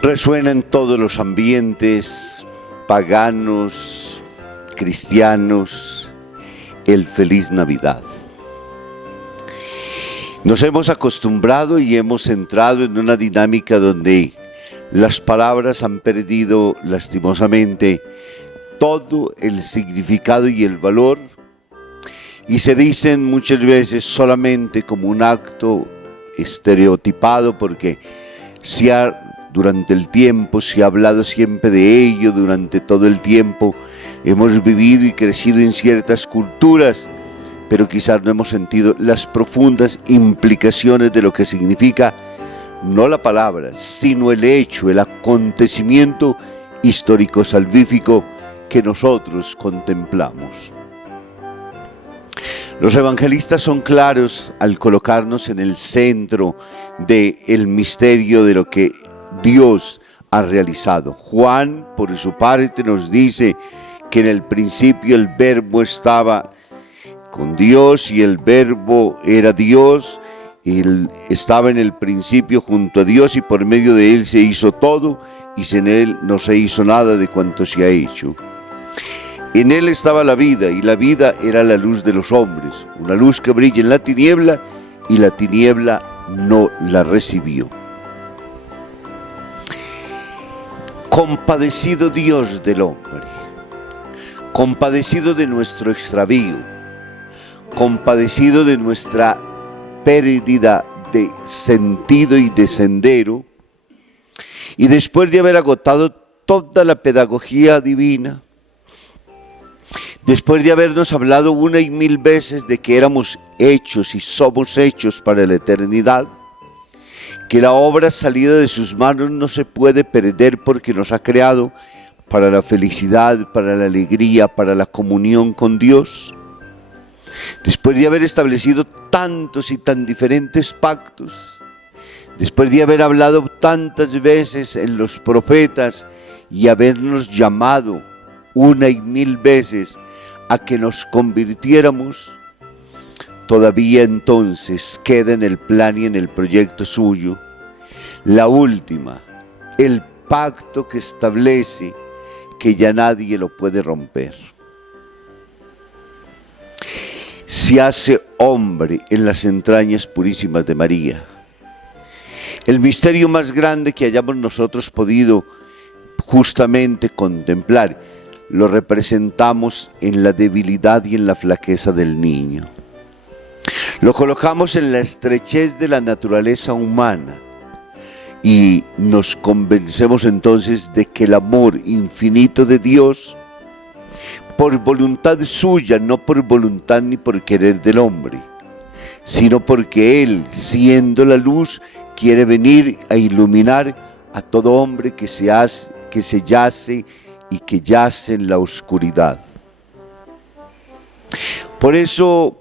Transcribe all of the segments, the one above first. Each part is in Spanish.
Resuena en todos los ambientes paganos, cristianos, el Feliz Navidad. Nos hemos acostumbrado y hemos entrado en una dinámica donde las palabras han perdido lastimosamente todo el significado y el valor y se dicen muchas veces solamente como un acto estereotipado porque durante el tiempo se ha hablado siempre de ello, durante todo el tiempo hemos vivido y crecido en ciertas culturas, pero quizás no hemos sentido las profundas implicaciones de lo que significa no la palabra, sino el hecho, el acontecimiento histórico salvífico que nosotros contemplamos. Los evangelistas son claros al colocarnos en el centro del misterio de lo que Dios ha realizado. Juan, por su parte, nos dice que en el principio el Verbo estaba con Dios y el Verbo era Dios. Él estaba en el principio junto a Dios y por medio de Él se hizo todo y sin Él no se hizo nada de cuanto se ha hecho. En Él estaba la vida y la vida era la luz de los hombres, una luz que brilla en la tiniebla y la tiniebla no la recibió. Compadecido Dios del hombre, compadecido de nuestro extravío, compadecido de nuestra pérdida de sentido y de sendero, y después de haber agotado toda la pedagogía divina, después de habernos hablado una y mil veces de que éramos hechos y somos hechos para la eternidad, que la obra salida de sus manos no se puede perder porque nos ha creado para la felicidad, para la alegría, para la comunión con Dios. Después de haber establecido tantos y tan diferentes pactos, después de haber hablado tantas veces en los profetas y habernos llamado una y mil veces a que nos convirtiéramos, todavía entonces queda en el plan y en el proyecto suyo la última, el pacto que establece que ya nadie lo puede romper. Se hace hombre en las entrañas purísimas de María. El misterio más grande que hayamos nosotros podido justamente contemplar, lo representamos en la debilidad y en la flaqueza del niño. Lo colocamos en la estrechez de la naturaleza humana y nos convencemos entonces de que el amor infinito de Dios, por voluntad suya, no por voluntad ni por querer del hombre, sino porque Él, siendo la luz, quiere venir a iluminar a todo hombre que se yace y que yace en la oscuridad. Por eso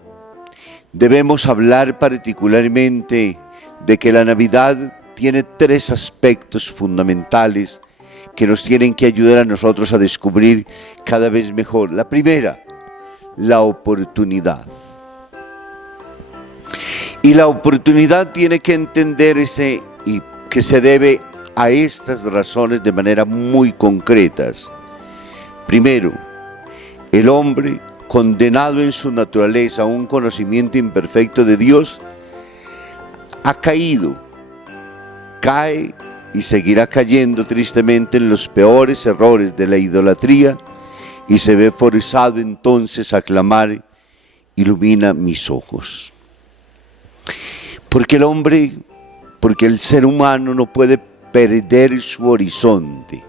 debemos hablar particularmente de que la Navidad tiene tres aspectos fundamentales que nos tienen que ayudar a nosotros a descubrir cada vez mejor. La primera, la oportunidad. Y la oportunidad tiene que entenderse y que se debe a estas razones de manera muy concretas. Primero, el hombre, condenado en su naturaleza a un conocimiento imperfecto de Dios, ha caído, cae y seguirá cayendo tristemente en los peores errores de la idolatría y se ve forzado entonces a clamar: ilumina mis ojos. Porque el ser humano no puede perder su horizonte,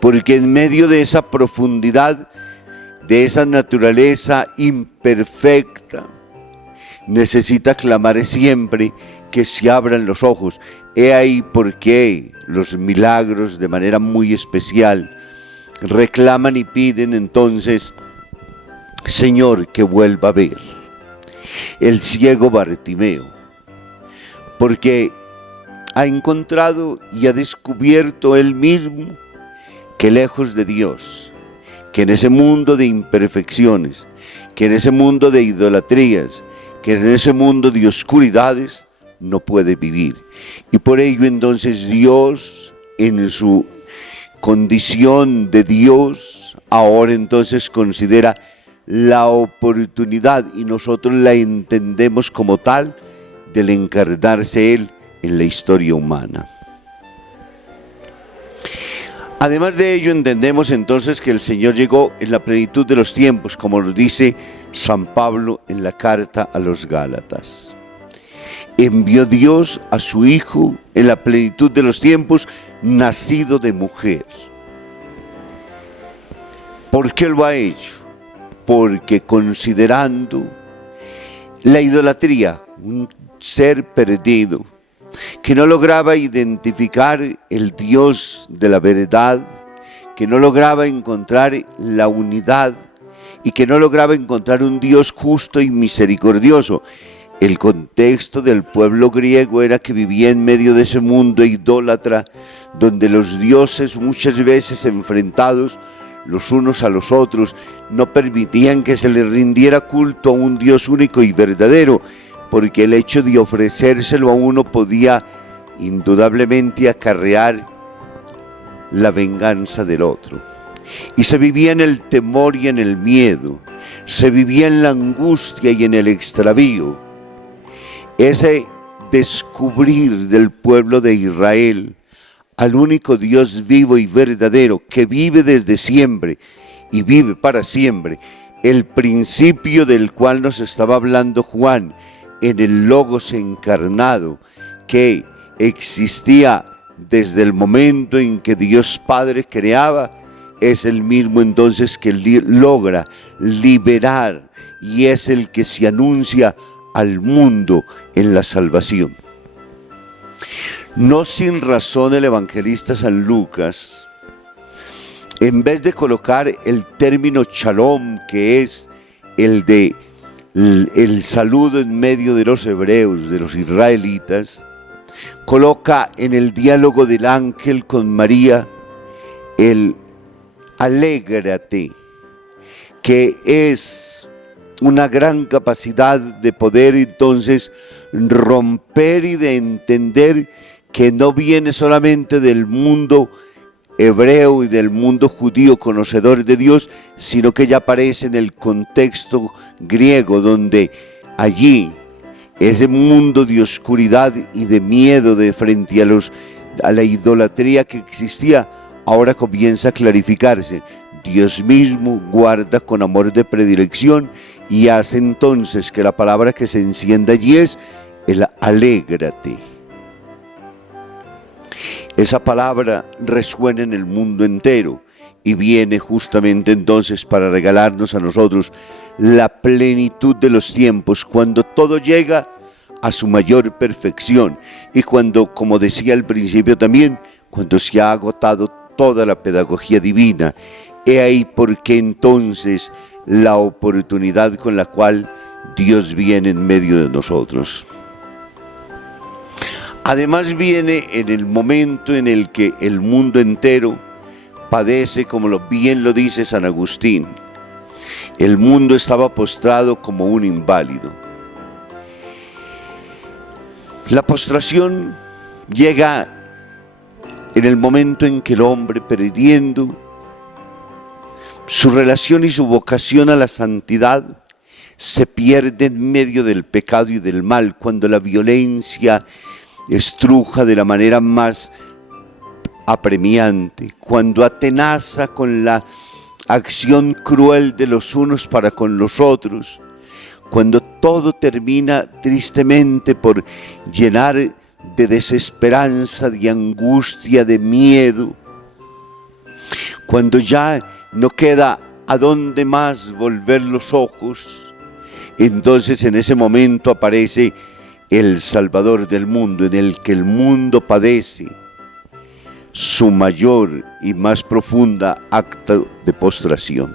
porque en medio de esa profundidad, de esa naturaleza imperfecta, necesita clamar siempre que se abran los ojos. He ahí por qué los milagros de manera muy especial reclaman y piden entonces: Señor, que vuelva a ver. El ciego Bartimeo, porque ha encontrado y ha descubierto él mismo que lejos de Dios, que en ese mundo de imperfecciones, que en ese mundo de idolatrías, que en ese mundo de oscuridades no puede vivir. Y por ello entonces Dios en su condición de Dios, ahora entonces considera la oportunidad, y nosotros la entendemos como tal, del encarnarse Él en la historia humana. Además de ello, entendemos entonces que el Señor llegó en la plenitud de los tiempos, como nos dice San Pablo en la carta a los Gálatas. Envió Dios a su Hijo en la plenitud de los tiempos, nacido de mujer. ¿Por qué lo ha hecho? Porque considerando la idolatría, un ser perdido, que no lograba identificar el Dios de la verdad, que no lograba encontrar la unidad y que no lograba encontrar un Dios justo y misericordioso. El contexto del pueblo griego era que vivía en medio de ese mundo idólatra, donde los dioses, muchas veces enfrentados los unos a los otros, no permitían que se les rindiera culto a un Dios único y verdadero, porque el hecho de ofrecérselo a uno podía indudablemente acarrear la venganza del otro. Y se vivía en el temor y en el miedo, se vivía en la angustia y en el extravío. Ese descubrir del pueblo de Israel al único Dios vivo y verdadero, que vive desde siempre y vive para siempre, el principio del cual nos estaba hablando Juan, en el Logos encarnado, que existía desde el momento en que Dios Padre creaba, es el mismo entonces que logra liberar y es el que se anuncia al mundo en la salvación. No sin razón el evangelista San Lucas, en vez de colocar el término shalom, que es el de el saludo en medio de los hebreos, de los israelitas, coloca en el diálogo del ángel con María el alégrate, que es una gran capacidad de poder entonces romper y de entender que no viene solamente del mundo hebreo y del mundo judío conocedor de Dios, sino que ya aparece en el contexto griego, donde allí ese mundo de oscuridad y de miedo de frente a la idolatría que existía, ahora comienza a clarificarse. Dios mismo guarda con amor de predilección y hace entonces que la palabra que se encienda allí es el alégrate. Esa palabra resuena en el mundo entero y viene justamente entonces para regalarnos a nosotros la plenitud de los tiempos, cuando todo llega a su mayor perfección y cuando, como decía al principio también, cuando se ha agotado toda la pedagogía divina. He ahí por qué entonces la oportunidad con la cual Dios viene en medio de nosotros. Además viene en el momento en el que el mundo entero padece, como bien lo dice San Agustín. El mundo estaba postrado como un inválido. La postración llega en el momento en que el hombre, perdiendo su relación y su vocación a la santidad, se pierde en medio del pecado y del mal, cuando la violencia estruja de la manera más apremiante, cuando atenaza con la acción cruel de los unos para con los otros, cuando todo termina tristemente por llenar de desesperanza, de angustia, de miedo, cuando ya no queda a dónde más volver los ojos, entonces en ese momento aparece el Salvador del mundo, en el que el mundo padece su mayor y más profunda acto de postración.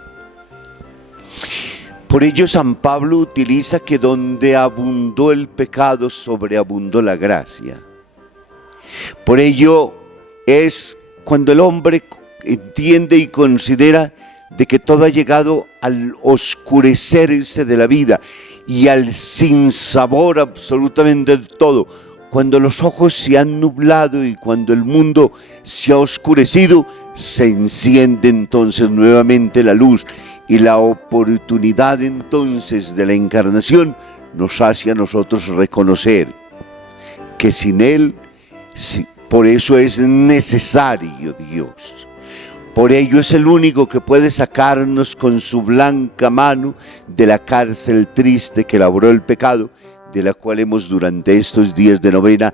Por ello San Pablo utiliza que donde abundó el pecado, sobreabundó la gracia. Por ello es cuando el hombre entiende y considera de que todo ha llegado al oscurecerse de la vida y al sinsabor absolutamente del todo, cuando los ojos se han nublado y cuando el mundo se ha oscurecido, se enciende entonces nuevamente la luz y la oportunidad entonces de la encarnación nos hace a nosotros reconocer que sin Él, por eso es necesario Dios. Por ello es el único que puede sacarnos con su blanca mano de la cárcel triste que labró el pecado, de la cual hemos durante estos días de novena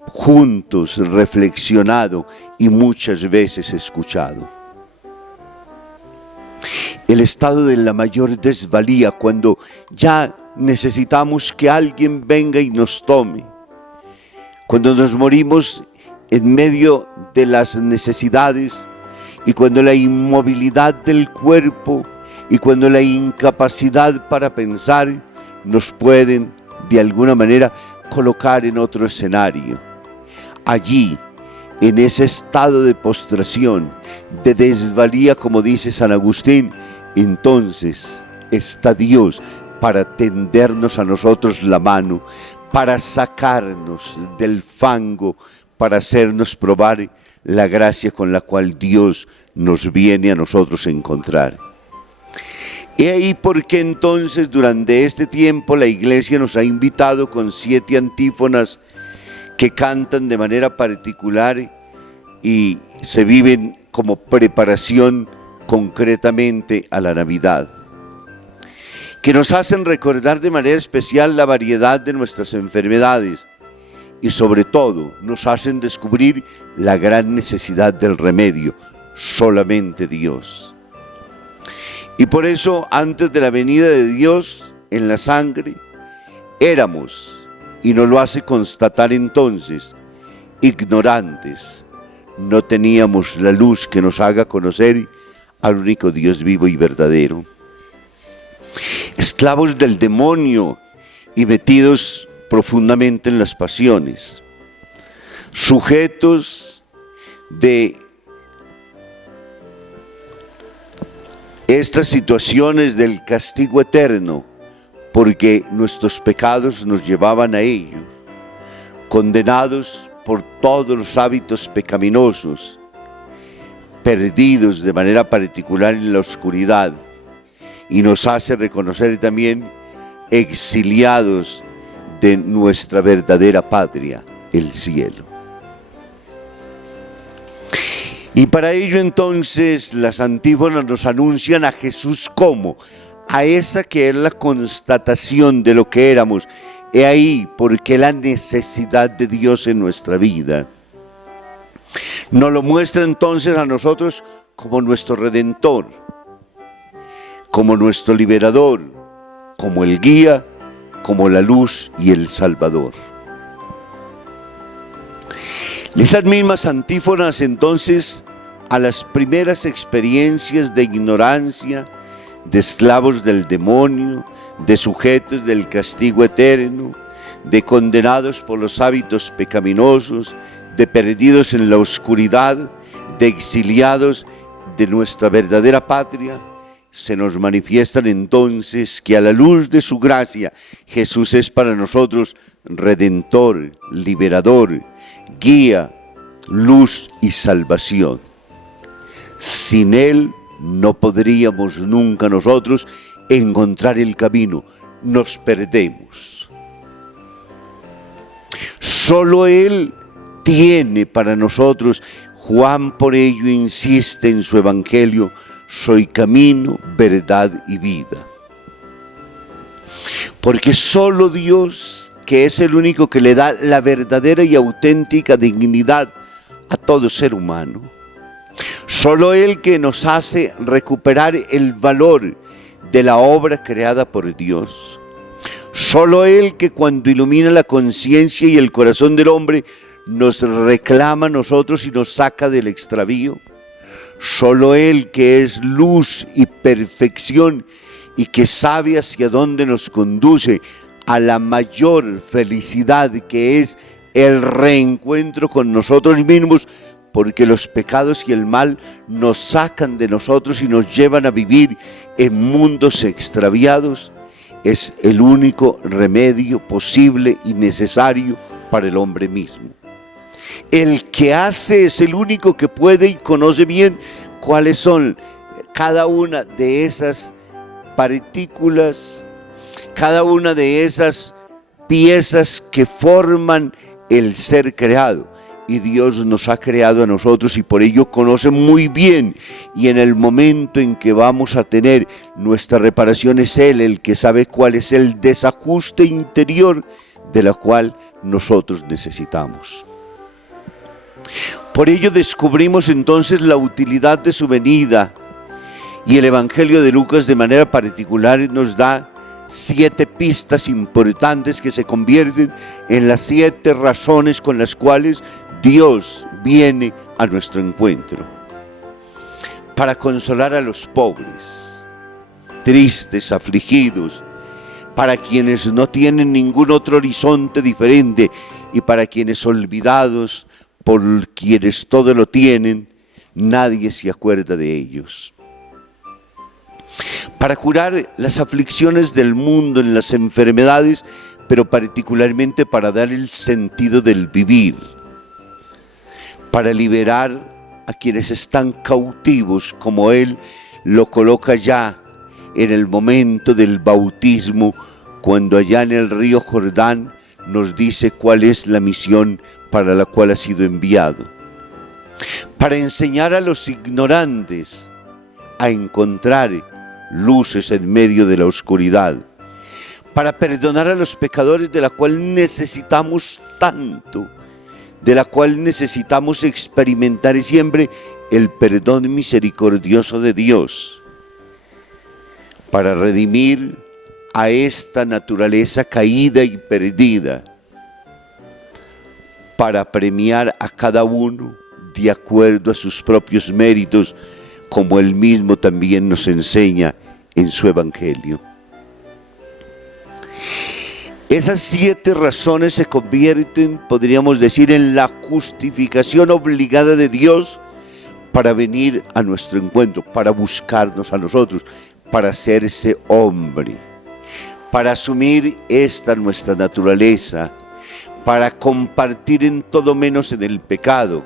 juntos reflexionado y muchas veces escuchado. El estado de la mayor desvalía, cuando ya necesitamos que alguien venga y nos tome, cuando nos morimos en medio de las necesidades y cuando la inmovilidad del cuerpo y cuando la incapacidad para pensar nos pueden de alguna manera colocar en otro escenario. Allí, en ese estado de postración, de desvalía, como dice San Agustín, entonces está Dios para tendernos a nosotros la mano, para sacarnos del fango, para hacernos probar la gracia con la cual Dios nos viene a nosotros a encontrar. Y ahí porque entonces durante este tiempo la Iglesia nos ha invitado con 7 antífonas que cantan de manera particular y se viven como preparación concretamente a la Navidad, que nos hacen recordar de manera especial la variedad de nuestras enfermedades y sobre todo nos hacen descubrir la gran necesidad del remedio, solamente Dios. Y por eso, antes de la venida de Dios en la sangre, éramos, y nos lo hace constatar entonces, ignorantes, no teníamos la luz que nos haga conocer al único Dios vivo y verdadero. Esclavos del demonio y metidos profundamente en las pasiones, sujetos de estas situaciones del castigo eterno, porque nuestros pecados nos llevaban a ellos, condenados por todos los hábitos pecaminosos, perdidos de manera particular en la oscuridad, y nos hace reconocer también exiliados de nuestra verdadera patria, el cielo. Y para ello entonces las antífonas nos anuncian a Jesús como a esa que es la constatación de lo que éramos. He ahí porque la necesidad de Dios en nuestra vida nos lo muestra entonces a nosotros como nuestro Redentor, como nuestro Liberador, como el guía, como la luz y el Salvador. Esas mismas antífonas entonces a las primeras experiencias de ignorancia, de esclavos del demonio, de sujetos del castigo eterno, de condenados por los hábitos pecaminosos, de perdidos en la oscuridad, de exiliados de nuestra verdadera patria, se nos manifiestan entonces que a la luz de su gracia Jesús es para nosotros Redentor, Liberador, guía, luz y salvación. Sin Él no podríamos nunca nosotros encontrar el camino, nos perdemos. Solo Él tiene para nosotros, Juan por ello insiste en su evangelio, soy camino, verdad y vida. Porque solo Dios, que es el único que le da la verdadera y auténtica dignidad a todo ser humano, solo Él que nos hace recuperar el valor de la obra creada por Dios, solo Él que cuando ilumina la conciencia y el corazón del hombre nos reclama a nosotros y nos saca del extravío, solo Él que es luz y perfección y que sabe hacia dónde nos conduce a la mayor felicidad, que es el reencuentro con nosotros mismos, porque los pecados y el mal nos sacan de nosotros y nos llevan a vivir en mundos extraviados, es el único remedio posible y necesario para el hombre mismo. El que hace es el único que puede y conoce bien cuáles son cada una de esas partículas, cada una de esas piezas que forman el ser creado. Y Dios nos ha creado a nosotros y por ello conoce muy bien, y en el momento en que vamos a tener nuestra reparación es Él el que sabe cuál es el desajuste interior de la cual nosotros necesitamos. Por ello descubrimos entonces la utilidad de su venida, y el Evangelio de Lucas de manera particular nos da 7 pistas importantes que se convierten en las 7 razones con las cuales Dios viene a nuestro encuentro. Para consolar a los pobres, tristes, afligidos, para quienes no tienen ningún otro horizonte diferente y para quienes olvidados por quienes todo lo tienen, nadie se acuerda de ellos. Para curar las aflicciones del mundo en las enfermedades, pero particularmente para dar el sentido del vivir. Para liberar a quienes están cautivos, como Él lo coloca ya en el momento del bautismo, cuando allá en el río Jordán nos dice cuál es la misión para la cual ha sido enviado. Para enseñar a los ignorantes a encontrar luces en medio de la oscuridad. Para perdonar a los pecadores, de la cual necesitamos tanto, de la cual necesitamos experimentar siempre el perdón misericordioso de Dios, para redimir a esta naturaleza caída y perdida, para premiar a cada uno de acuerdo a sus propios méritos, como Él mismo también nos enseña en su Evangelio. Esas 7 razones se convierten, podríamos decir, en la justificación obligada de Dios para venir a nuestro encuentro, para buscarnos a nosotros, para hacerse hombre, para asumir esta nuestra naturaleza, para compartir en todo menos en el pecado,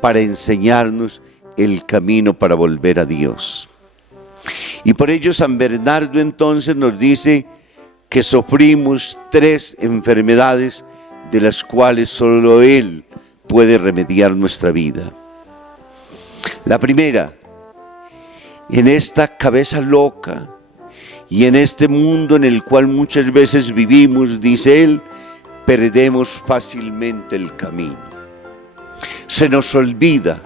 para enseñarnos el camino para volver a Dios. Y por ello San Bernardo entonces nos dice que sufrimos 3 enfermedades de las cuales solo Él puede remediar nuestra vida. La primera, en esta cabeza loca y en este mundo en el cual muchas veces vivimos, dice Él, perdemos fácilmente el camino. Se nos olvida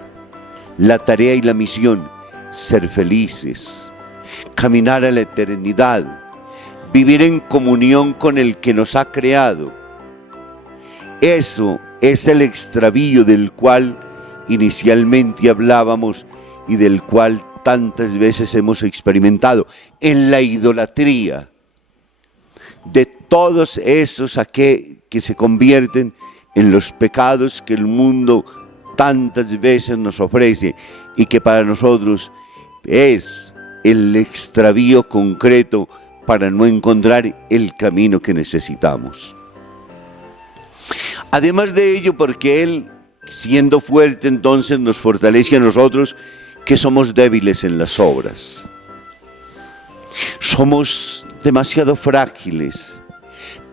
la tarea y la misión, ser felices, caminar a la eternidad, vivir en comunión con el que nos ha creado. Eso es el extravío del cual inicialmente hablábamos y del cual tantas veces hemos experimentado, en la idolatría de todos esos que se convierten en los pecados que el mundo tantas veces nos ofrece y que para nosotros es el extravío concreto para no encontrar el camino que necesitamos. Además de ello, porque Él, siendo fuerte, entonces nos fortalece a nosotros que somos débiles en las obras. Somos demasiado frágiles,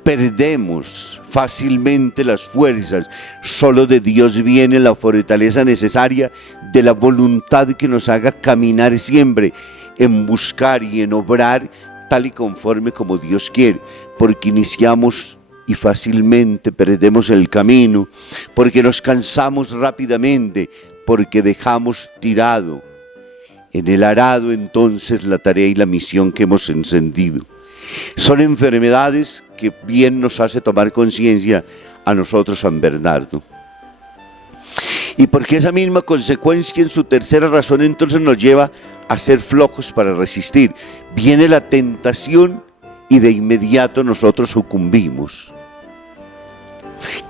perdemos fácilmente las fuerzas. Solo de Dios viene la fortaleza necesaria de la voluntad que nos haga caminar siempre en buscar y en obrar tal y conforme como Dios quiere, porque iniciamos y fácilmente perdemos el camino, porque nos cansamos rápidamente, porque dejamos tirado en el arado entonces la tarea y la misión que hemos encendido. Son enfermedades que bien nos hace tomar conciencia a nosotros San Bernardo. Y porque esa misma consecuencia en su tercera razón entonces nos lleva a ser flojos para resistir. Viene la tentación y de inmediato nosotros sucumbimos.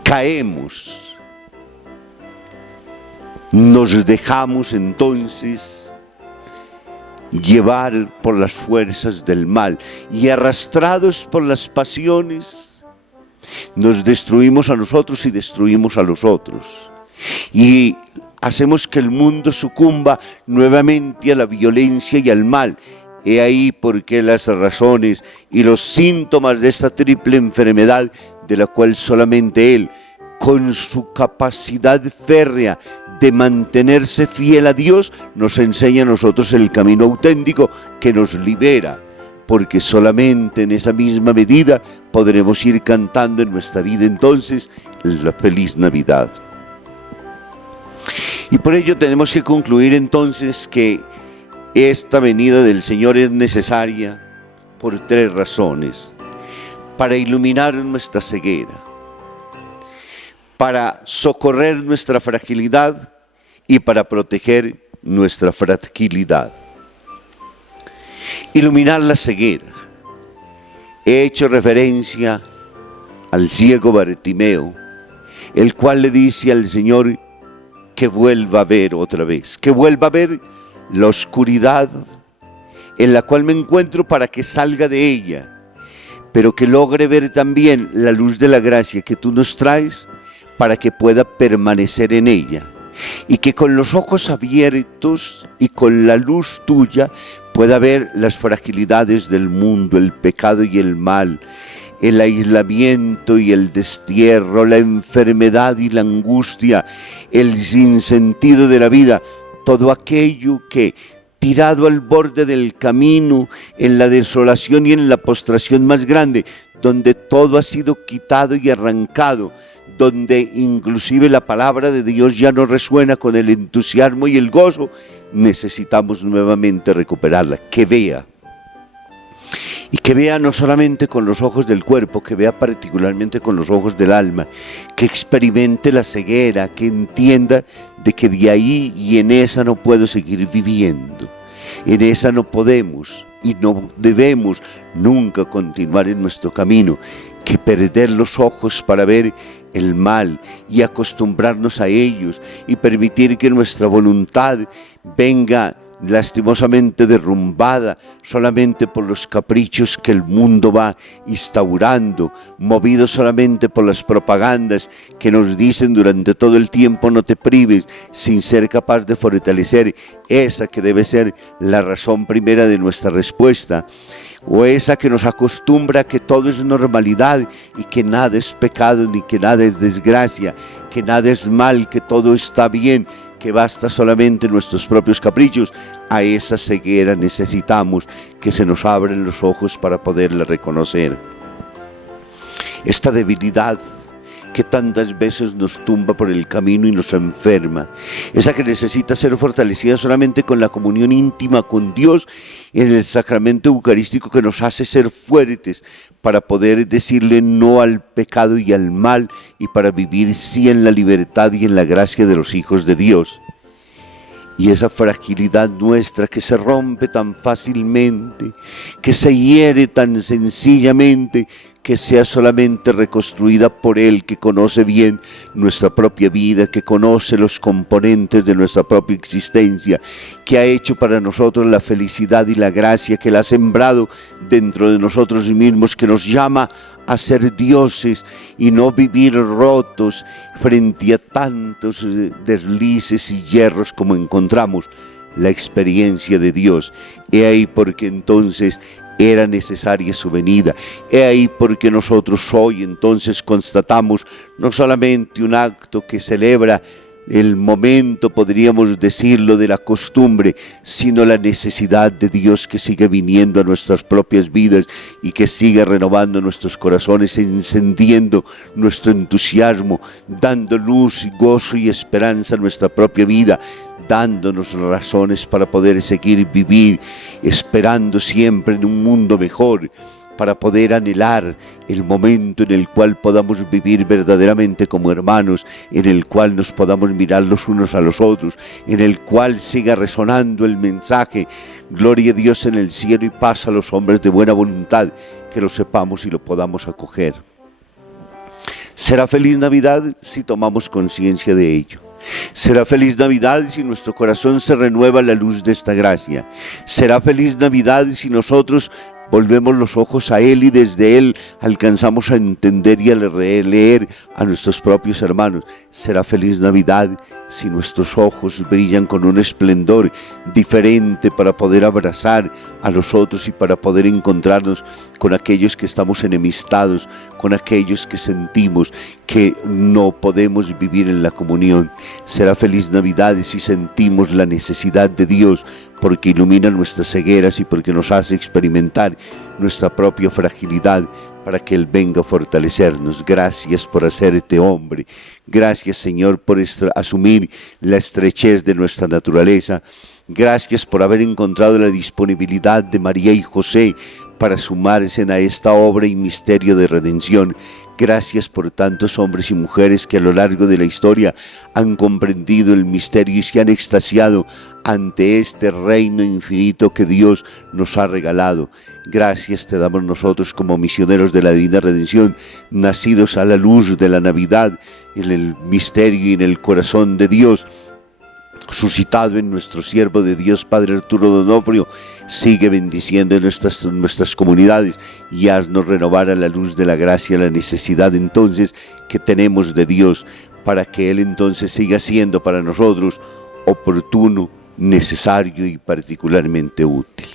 Caemos. Nos dejamos entonces llevar por las fuerzas del mal y arrastrados por las pasiones Nos destruimos a nosotros y destruimos a los otros. Y hacemos que el mundo sucumba nuevamente a la violencia y al mal. He ahí por qué las razones y los síntomas de esta triple enfermedad, de la cual solamente Él, con su capacidad férrea de mantenerse fiel a Dios, nos enseña a nosotros el camino auténtico que nos libera, porque solamente en esa misma medida podremos ir cantando en nuestra vida entonces la feliz Navidad. Y por ello tenemos que concluir entonces que esta venida del Señor es necesaria por tres razones: para iluminar nuestra ceguera, para socorrer nuestra fragilidad y para proteger nuestra fragilidad. Iluminar la ceguera. He hecho referencia al ciego Bartimeo, el cual le dice al Señor que vuelva a ver otra vez, que vuelva a ver la oscuridad en la cual me encuentro para que salga de ella, pero que logre ver también la luz de la gracia que tú nos traes para que pueda permanecer en ella, y que con los ojos abiertos y con la luz tuya pueda ver las fragilidades del mundo, el pecado y el mal, el aislamiento y el destierro, la enfermedad y la angustia, el sinsentido de la vida, todo aquello que, tirado al borde del camino, en la desolación y en la postración más grande, donde todo ha sido quitado y arrancado, donde inclusive la palabra de Dios ya no resuena con el entusiasmo y el gozo, necesitamos nuevamente recuperarla, que vea. Y que vea no solamente con los ojos del cuerpo, que vea particularmente con los ojos del alma, que experimente la ceguera, que entienda de que de ahí y en esa no puedo seguir viviendo, en esa no podemos y no debemos nunca continuar en nuestro camino, que perder los ojos para ver el mal y acostumbrarnos a ellos y permitir que nuestra voluntad venga lastimosamente derrumbada solamente por los caprichos que el mundo va instaurando, movido solamente por las propagandas que nos dicen durante todo el tiempo no te prives, sin ser capaz de fortalecer esa que debe ser la razón primera de nuestra respuesta, o esa que nos acostumbra a que todo es normalidad y que nada es pecado ni que nada es desgracia, que nada es mal, que todo está bien, que basta solamente nuestros propios caprichos. A esa ceguera necesitamos que se nos abren los ojos para poderla reconocer. Esta debilidad que tantas veces nos tumba por el camino y nos enferma, esa que necesita ser fortalecida solamente con la comunión íntima con Dios en el sacramento eucarístico, que nos hace ser fuertes para poder decirle no al pecado y al mal, y para vivir sí en la libertad y en la gracia de los hijos de Dios. Y esa fragilidad nuestra que se rompe tan fácilmente, que se hiere tan sencillamente, que sea solamente reconstruida por Él, que conoce bien nuestra propia vida, que conoce los componentes de nuestra propia existencia, que ha hecho para nosotros la felicidad y la gracia, que la ha sembrado dentro de nosotros mismos, que nos llama a ser dioses y no vivir rotos frente a tantos deslices y hierros como encontramos la experiencia de Dios. He ahí porque entonces era necesaria su venida. He ahí porque nosotros hoy entonces constatamos no solamente un acto que celebra el momento, podríamos decirlo, de la costumbre, sino la necesidad de Dios que sigue viniendo a nuestras propias vidas y que sigue renovando nuestros corazones, encendiendo nuestro entusiasmo, dando luz, gozo y esperanza a nuestra propia vida, dándonos razones para poder seguir vivir, esperando siempre en un mundo mejor, para poder anhelar el momento en el cual podamos vivir verdaderamente como hermanos, en el cual nos podamos mirar los unos a los otros, en el cual siga resonando el mensaje: gloria a Dios en el cielo y paz a los hombres de buena voluntad, que lo sepamos y lo podamos acoger. Será feliz Navidad si tomamos conciencia de ello. Será feliz Navidad si nuestro corazón se renueva a la luz de esta gracia. Será feliz Navidad si nosotros volvemos los ojos a Él y desde Él alcanzamos a entender y a leer a nuestros propios hermanos. Será feliz Navidad si nuestros ojos brillan con un esplendor diferente para poder abrazar a los otros y para poder encontrarnos con aquellos que estamos enemistados, con aquellos que sentimos que no podemos vivir en la comunión. Será feliz Navidad si sentimos la necesidad de Dios, porque ilumina nuestras cegueras y porque nos hace experimentar nuestra propia fragilidad, para que Él venga a fortalecernos. Gracias por hacerte hombre. Gracias, Señor, por asumir la estrechez de nuestra naturaleza. Gracias por haber encontrado la disponibilidad de María y José para sumarse a esta obra y misterio de redención. Gracias por tantos hombres y mujeres que a lo largo de la historia han comprendido el misterio y se han extasiado ante este reino infinito que Dios nos ha regalado. Gracias te damos nosotros como misioneros de la Divina Redención, nacidos a la luz de la Navidad, en el misterio y en el corazón de Dios, suscitado en nuestro siervo de Dios, Padre Arturo Donofrio. Sigue bendiciendo nuestras comunidades y haznos renovar a la luz de la gracia la necesidad entonces que tenemos de Dios, para que Él entonces siga siendo para nosotros oportuno, necesario y particularmente útil.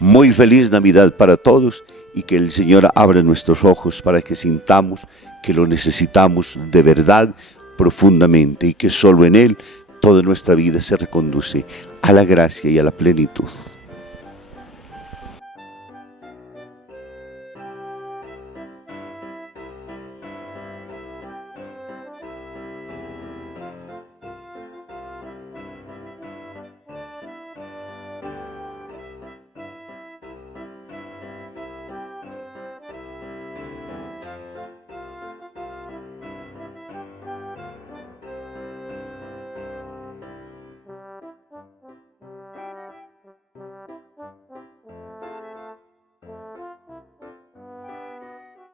Muy feliz Navidad para todos y que el Señor abra nuestros ojos para que sintamos que lo necesitamos de verdad profundamente y que solo en Él toda nuestra vida se reconduce a la gracia y a la plenitud.